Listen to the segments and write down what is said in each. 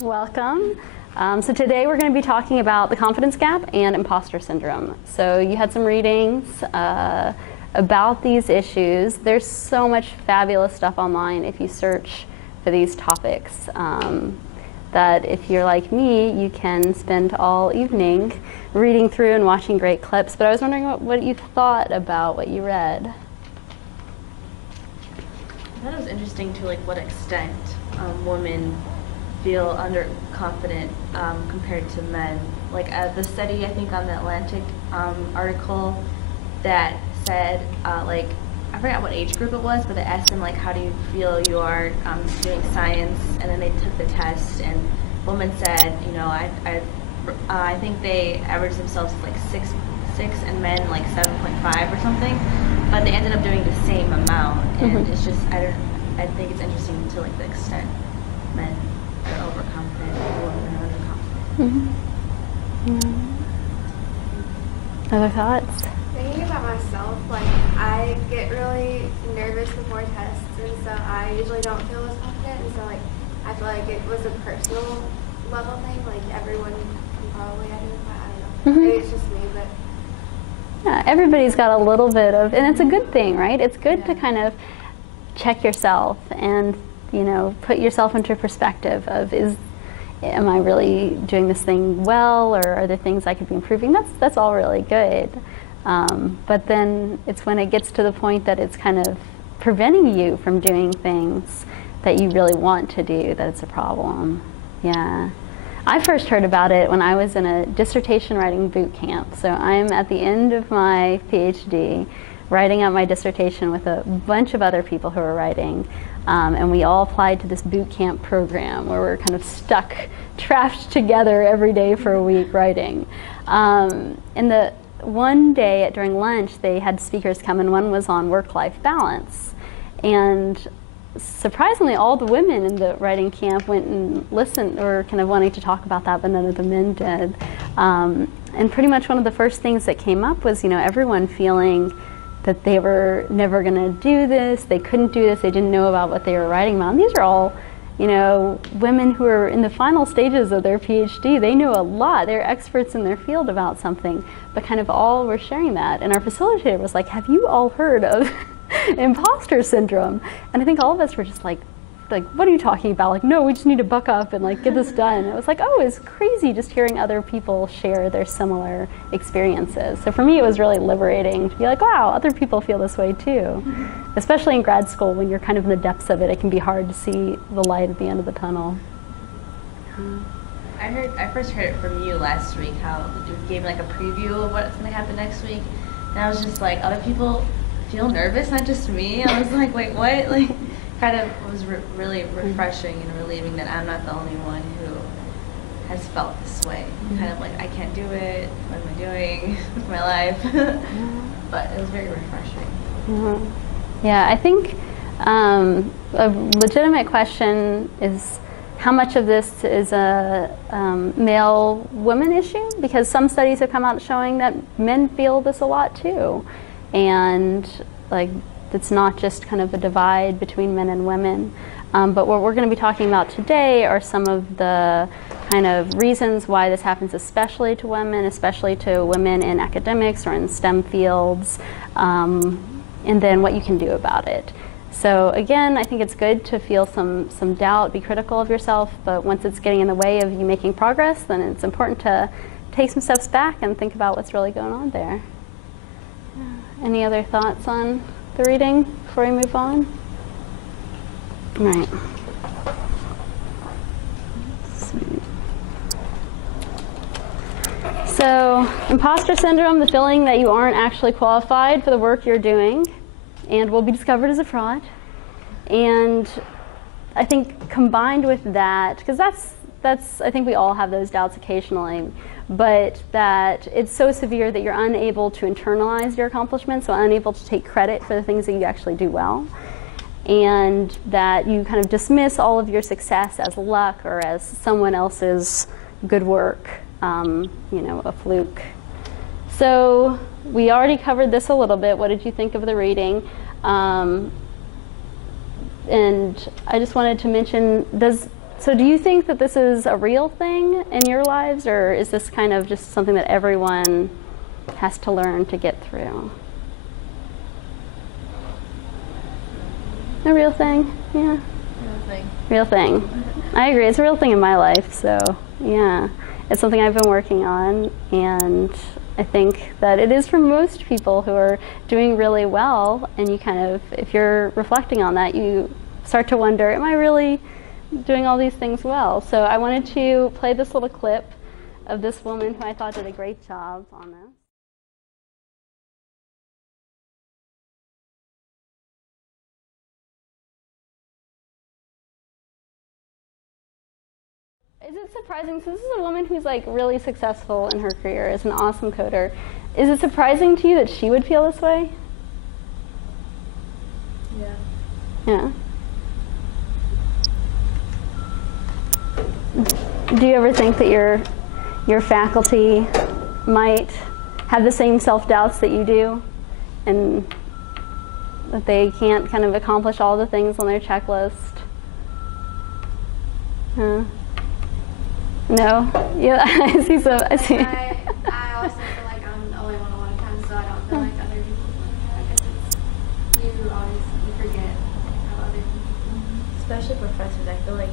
Welcome. So today we're going to be talking about the confidence gap and imposter syndrome. So you had some readings about these issues. There's so much fabulous stuff online if you search for these topics that if you're like me, you can spend all evening reading through and watching great clips. But I was wondering what you thought about what you read. I thought it was interesting to what extent women feel underconfident compared to men. The study, I think, on the Atlantic article that said, I forgot what age group it was, but they asked them, how do you feel you are doing science? And then they took the test, and women said, I think they averaged themselves 6, and men 7.5 or something. But they ended up doing the same amount, and it's just, I think it's interesting to the extent men are overconfident, women are underconfident. Other thoughts? Thinking about myself, I get really nervous before tests, and so I usually don't feel as confident, and so I feel like it was a personal level thing, everyone can probably identify, I don't know, maybe it's just me, but. Yeah, everybody's got a little bit of, and it's a good thing, right? It's good to kind of check yourself and, put yourself into perspective of am I really doing this thing well, or are there things I could be improving? That's all really good. But then it's when it gets to the point that it's kind of preventing you from doing things that you really want to do that it's a problem. Yeah. I first heard about it when I was in a dissertation writing boot camp. So I'm at the end of my PhD, writing out my dissertation with a bunch of other people who are writing. And we all applied to this boot camp program where we're kind of stuck, trapped together every day for a week writing. And the one day during lunch, they had speakers come, and one was on work-life balance. And surprisingly, all the women in the writing camp went and listened, or kind of wanting to talk about that, but none of the men did. And pretty much one of the first things that came up was, everyone feeling that they were never going to do this, they couldn't do this, they didn't know about what they were writing about. And these are all, women who are in the final stages of their PhD. They know a lot, they're experts in their field about something, but kind of all were sharing that. And our facilitator was like, have you all heard of imposter syndrome? And I think all of us were just like, what are you talking about? No, we just need to buck up and get this done. It was it's crazy just hearing other people share their similar experiences. So for me, it was really liberating to be like, wow, other people feel this way too. Especially in grad school, when you're kind of in the depths of it, it can be hard to see the light at the end of the tunnel. I first heard it from you last week, how you gave a preview of what's going to happen next week. And I was just other people feel nervous, not just me. I was like, wait, what? Kind of was really refreshing and relieving that I'm not the only one who has felt this way. Kind of I can't do it, what am I doing with my life? But it was very refreshing. Yeah, I think a legitimate question is how much of this is a male-woman issue? Because some studies have come out showing that men feel this a lot too. And it's not just kind of a divide between men and women. But what we're going to be talking about today are some of the kind of reasons why this happens, especially to women in academics or in STEM fields, and then what you can do about it. So again, I think it's good to feel some doubt, be critical of yourself, but once it's getting in the way of you making progress, then it's important to take some steps back and think about what's really going on there. Any other thoughts on the reading before we move on? All right. Let's see. So, imposter syndrome, the feeling that you aren't actually qualified for the work you're doing and will be discovered as a fraud. And I think combined with that, because that's I think we all have those doubts occasionally, but that it's so severe that you're unable to internalize your accomplishments, so unable to take credit for the things that you actually do well, and that you kind of dismiss all of your success as luck or as someone else's good work, a fluke. So we already covered this a little bit. What did you think of the reading? And I just wanted to mention, does So do you think that this is a real thing in your lives, or is this kind of just something that everyone has to learn to get through? A real thing? Yeah. Real thing. Real thing. I agree. It's a real thing in my life, so yeah. It's something I've been working on, and I think that it is for most people who are doing really well, and you kind of, if you're reflecting on that, you start to wonder, am I really doing all these things well? So I wanted to play this little clip of this woman who I thought did a great job on this. Is it surprising, so this is a woman who's like really successful in her career, is an awesome coder. Is it surprising to you that she would feel this way? Yeah. Yeah. Do you ever think that your faculty might have the same self-doubts that you do, and that they can't kind of accomplish all the things on their checklist? Huh? No? Yeah, I see some. I see. I also feel like I'm the only one a lot of times, so I don't feel like other people. I guess it's you forget how other people. Especially professors, I feel like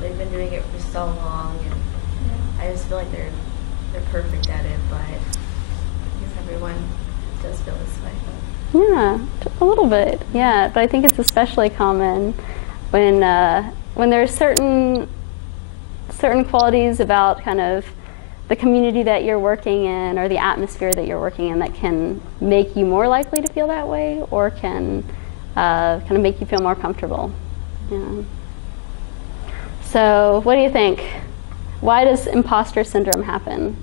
they've been doing it for so long, and I just feel like they're perfect at it, but I guess everyone does feel this way. Yeah, a little bit. Yeah, but I think it's especially common when there are certain qualities about kind of the community that you're working in, or the atmosphere that you're working in, that can make you more likely to feel that way, or can kind of make you feel more comfortable. Yeah. So what do you think? Why does imposter syndrome happen?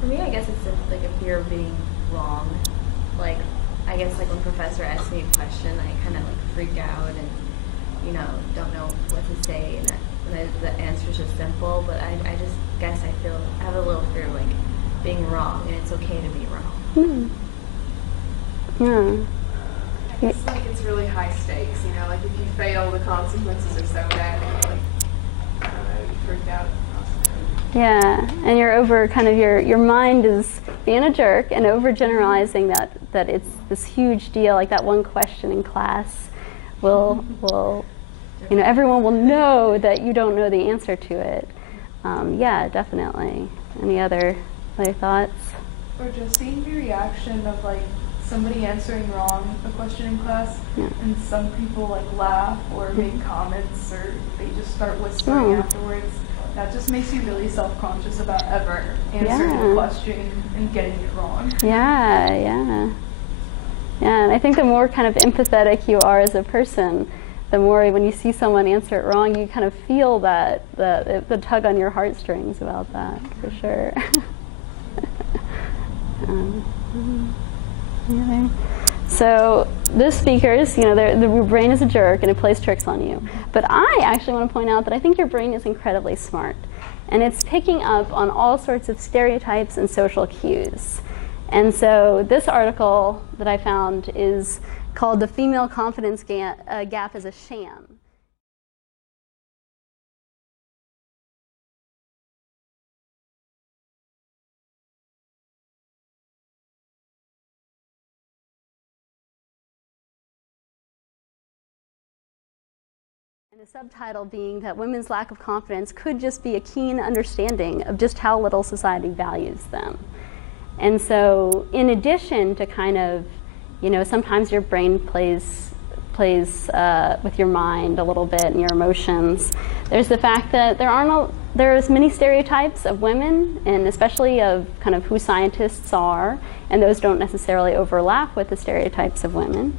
For me, I guess it's like a fear of being wrong. Like, I guess like when a professor asks me a question, I kind of like freak out and, don't know what to say, and the answer's just simple, but I just guess I have a little fear of like being wrong, and it's okay to be wrong. Yeah. It's like it's really high stakes, like if you fail, the consequences are so bad, I don't know, you freak out. Yeah, and you're over kind of your mind is being a jerk and overgeneralizing that it's this huge deal, like that one question in class will everyone will know that you don't know the answer to it. Yeah, definitely. Any other thoughts? Or just seeing the reaction of like somebody answering wrong a question in class, and some people like laugh or make comments, or they just start whispering afterwards. That just makes you really self-conscious about ever answering a question and getting it wrong. Yeah, and I think the more kind of empathetic you are as a person, the more when you see someone answer it wrong, you kind of feel that the tug on your heartstrings about that, for sure. So the speakers, the brain is a jerk and it plays tricks on you. But I actually want to point out that I think your brain is incredibly smart. And it's picking up on all sorts of stereotypes and social cues. And so this article that I found is called "The Female Confidence Gap is a Sham." And the subtitle being that women's lack of confidence could just be a keen understanding of just how little society values them. And so in addition to kind of, sometimes your brain plays with your mind a little bit and your emotions, there's the fact that there's many stereotypes of women, and especially of kind of who scientists are, and those don't necessarily overlap with the stereotypes of women.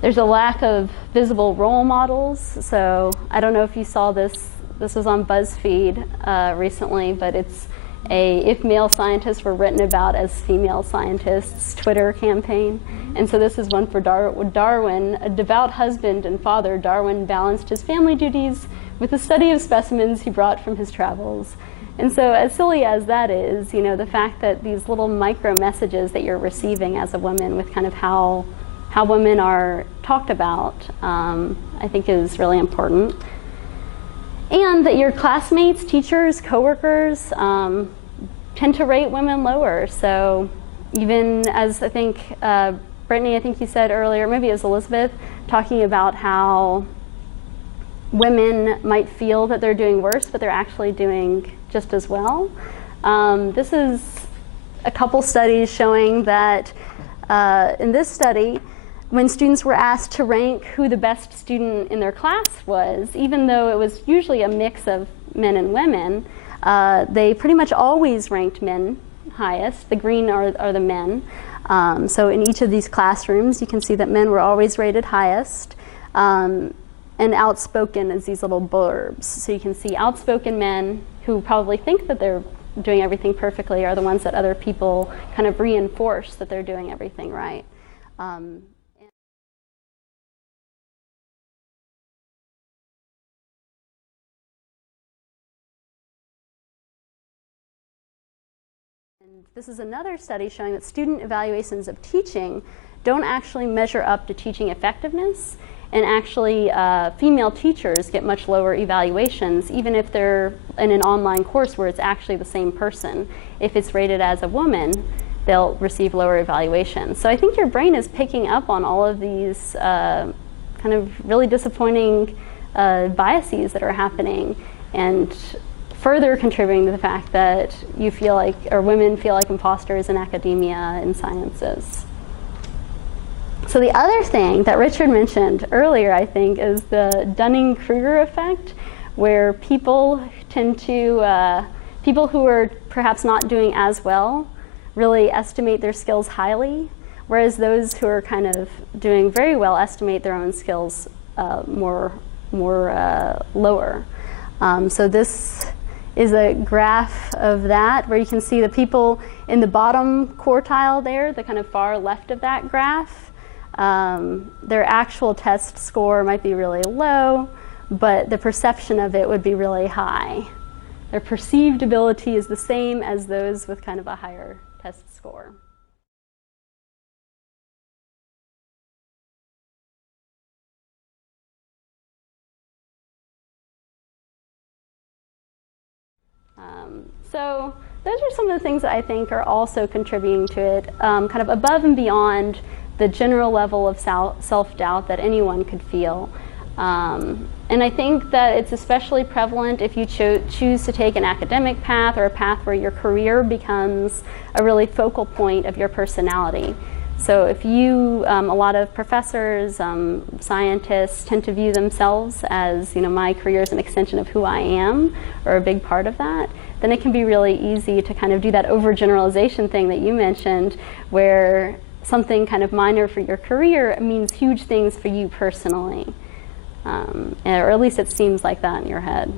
There's a lack of visible role models. So I don't know if you saw this. This was on BuzzFeed recently, but it's if male scientists were written about as female scientists Twitter campaign. And so this is one for Darwin. A devout husband and father, Darwin balanced his family duties with the study of specimens he brought from his travels. And so as silly as that is, you know, the fact that these little micro messages that you're receiving as a woman with kind of how women are talked about, I think is really important. And that your classmates, teachers, coworkers tend to rate women lower. So even as I think, Brittany, I think you said earlier, maybe it was Elizabeth, talking about how women might feel that they're doing worse, but they're actually doing just as well. This is a couple studies showing that in this study, when students were asked to rank who the best student in their class was, even though it was usually a mix of men and women, they pretty much always ranked men highest. The green are the men. So in each of these classrooms, you can see that men were always rated highest. And outspoken is these little blurbs. So you can see outspoken men who probably think that they're doing everything perfectly are the ones that other people kind of reinforce that they're doing everything right. And this is another study showing that student evaluations of teaching don't actually measure up to teaching effectiveness, and actually female teachers get much lower evaluations even if they're in an online course where it's actually the same person. If it's rated as a woman, they'll receive lower evaluations. So I think your brain is picking up on all of these kind of really disappointing biases that are happening, and further contributing to the fact that you feel like, or women feel like imposters in academia and sciences. So the other thing that Richard mentioned earlier, I think, is the Dunning-Kruger effect, where people tend to, people who are perhaps not doing as well really estimate their skills highly, whereas those who are kind of doing very well estimate their own skills more lower. So this is a graph of that, where you can see the people in the bottom quartile there, the kind of far left of that graph. Their actual test score might be really low, but the perception of it would be really high. Their perceived ability is the same as those with kind of a higher test score. So those are some of the things that I think are also contributing to it, kind of above and beyond the general level of self-doubt that anyone could feel. And I think that it's especially prevalent if you choose to take an academic path or a path where your career becomes a really focal point of your personality. So if you, a lot of professors, scientists tend to view themselves as, you know, my career is an extension of who I am, or a big part of that, then it can be really easy to kind of do that overgeneralization thing that you mentioned, where something kind of minor for your career means huge things for you personally. Or at least it seems like that in your head.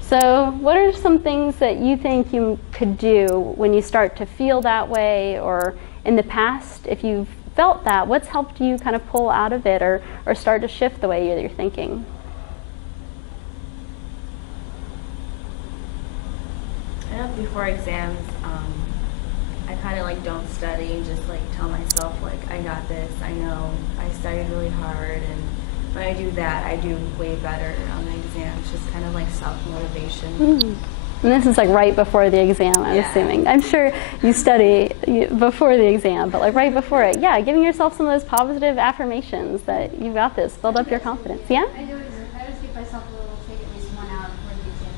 So what are some things that you think you could do when you start to feel that way, or in the past, if you've felt that, what's helped you kind of pull out of it, or start to shift the way you're thinking? I know before exams, I kind of like don't study and just like tell myself like, I got this, I know, I studied really hard, and when I do that, I do way better on the exam. It's just kind of like self-motivation. Mm. And this is like right before the exam, I'm assuming. I'm sure you study before the exam, but like right before it, yeah, giving yourself some of those positive affirmations that you got this, build up your confidence. Yeah? I do it. I just give myself a little, take at least 1 hour before the exam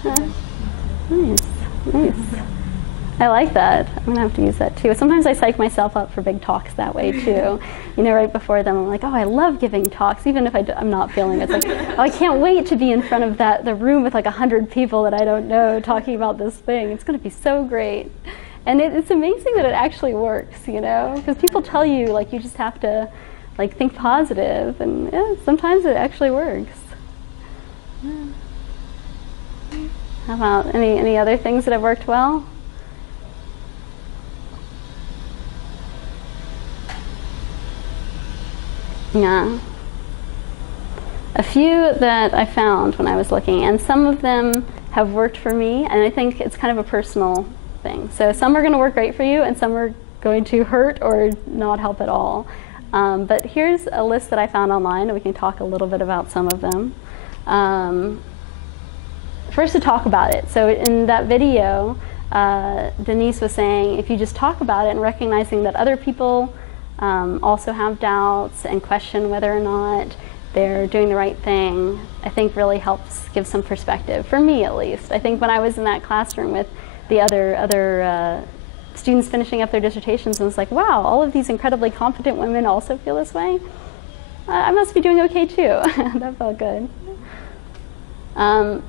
to not study. Nice, nice. I like that. I'm gonna have to use that too. Sometimes I psych myself up for big talks that way too. You know, right before them, I'm like, oh, I love giving talks, even if I'm not feeling it. It's like, oh, I can't wait to be in front of the room with like 100 people that I don't know talking about this thing. It's gonna be so great. And it's amazing that it actually works, you know, because people tell you like you just have to like think positive, and yeah, sometimes it actually works. Yeah. How about any other things that have worked well? Yeah. a few that I found when I was looking, and some of them have worked for me, and I think it's kind of a personal thing. So some are going to work great for you, and some are going to hurt or not help at all. But here's a list that I found online, and we can talk a little bit about some of them. First, to talk about it. So in that video, Denise was saying, if you just talk about it and recognizing that other people also have doubts and question whether or not they're doing the right thing, I think really helps give some perspective, for me at least. I think when I was in that classroom with the other students finishing up their dissertations, and was like, wow, all of these incredibly competent women also feel this way. I must be doing okay too. That felt good.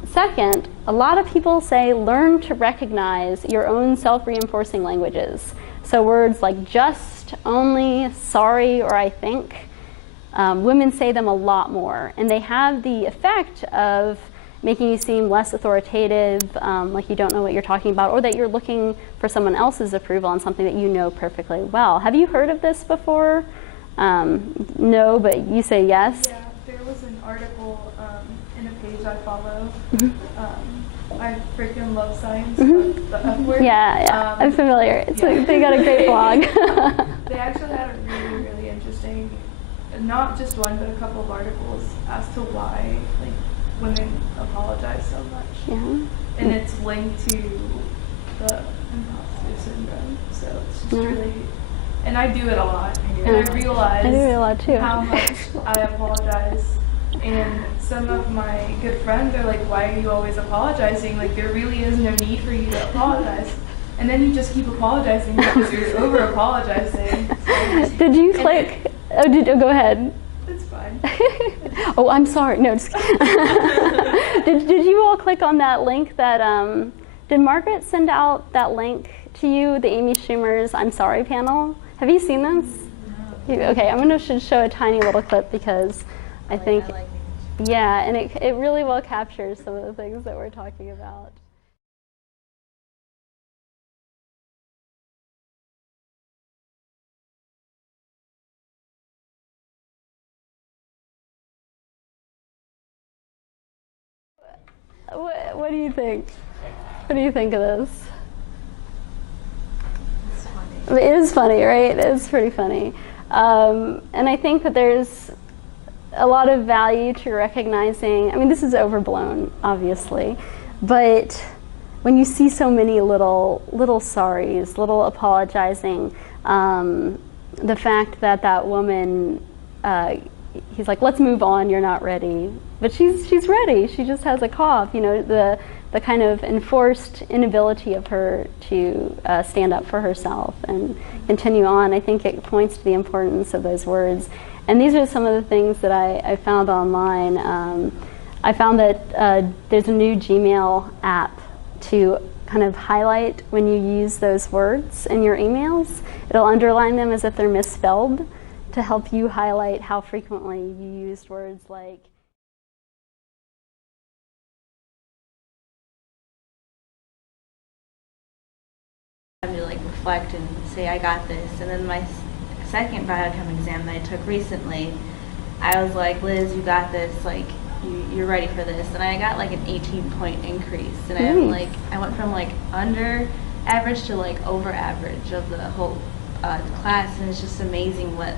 Second, a lot of people say learn to recognize your own self-reinforcing languages. So words like just, only, sorry, or I think. Women say them a lot more, and they have the effect of making you seem less authoritative, like you don't know what you're talking about, or that you're looking for someone else's approval on something that you know perfectly well. Have you heard of this before? No, but you say yes? Yeah, there was an article in a page I follow. I freaking love science, the F word. Yeah, I'm familiar. They got a great blog. They actually had a really, really interesting, not just one, but a couple of articles as to why women apologize so much. Yeah. And it's linked to the imposter syndrome. So it's just really, and I do it a lot. And I realize I do it a lot too. How much I apologize. And some of my good friends are like, why are you always apologizing? Like, there really is no need for you to apologize. And then you just keep apologizing because you're over apologizing. Did you click? Go ahead. It's fine. Oh, I'm sorry. No, just did you all click on that link that, did Margaret send out that link to you, the Amy Schumer's I'm Sorry panel? Have you seen this? No. Okay, I'm going to show a tiny little clip because I think, yeah, and it really well captures some of the things that we're talking about. What do you think? What do you think of this? It's funny. It is funny, right? It's pretty funny. And I think that there's a lot of value to recognizing, I mean, this is overblown, obviously, but when you see so many little sorries, little apologizing, the fact that that woman, he's like, let's move on, you're not ready. But she's ready, she just has a cough. You know, the kind of enforced inability of her to stand up for herself and continue on, I think it points to the importance of those words. And these are some of the things that I found online. I found that there's a new Gmail app to kind of highlight when you use those words in your emails. It'll underline them as if they're misspelled to help you highlight how frequently you used words like to like reflect and say I got this. And then my second biochem exam that I took recently, I was like, Liz, you got this, like you're ready for this. And I got like an 18-point increase, and I went from like under average to like over average of the whole class. And it's just amazing what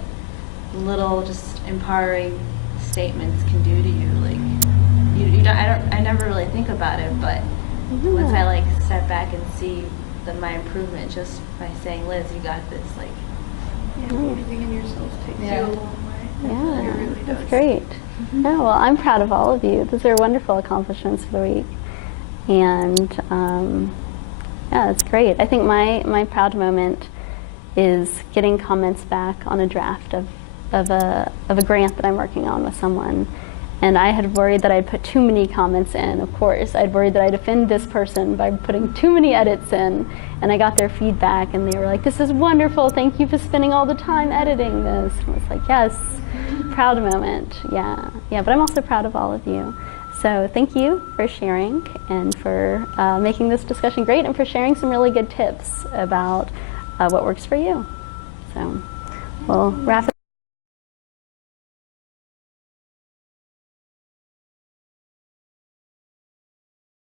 little just empowering statements can do to you. Like I never really think about it, but once I like step back and see my improvement just by saying, Liz, you got this, like, Believing in yourself takes you a long way. Yeah, it really does. that's great. Yeah, well, I'm proud of all of you. Those are wonderful accomplishments for the week. And yeah, it's great. I think my proud moment is getting comments back on a draft of a grant that I'm working on with someone. And I had worried that I'd put too many comments in, of course. I'd worried that I'd offend this person by putting too many edits in. And I got their feedback, and they were like, this is wonderful. Thank you for spending all the time editing this. And I was like, yes, proud moment. Yeah, but I'm also proud of all of you. So thank you for sharing and for making this discussion great and for sharing some really good tips about what works for you. So we'll wrap it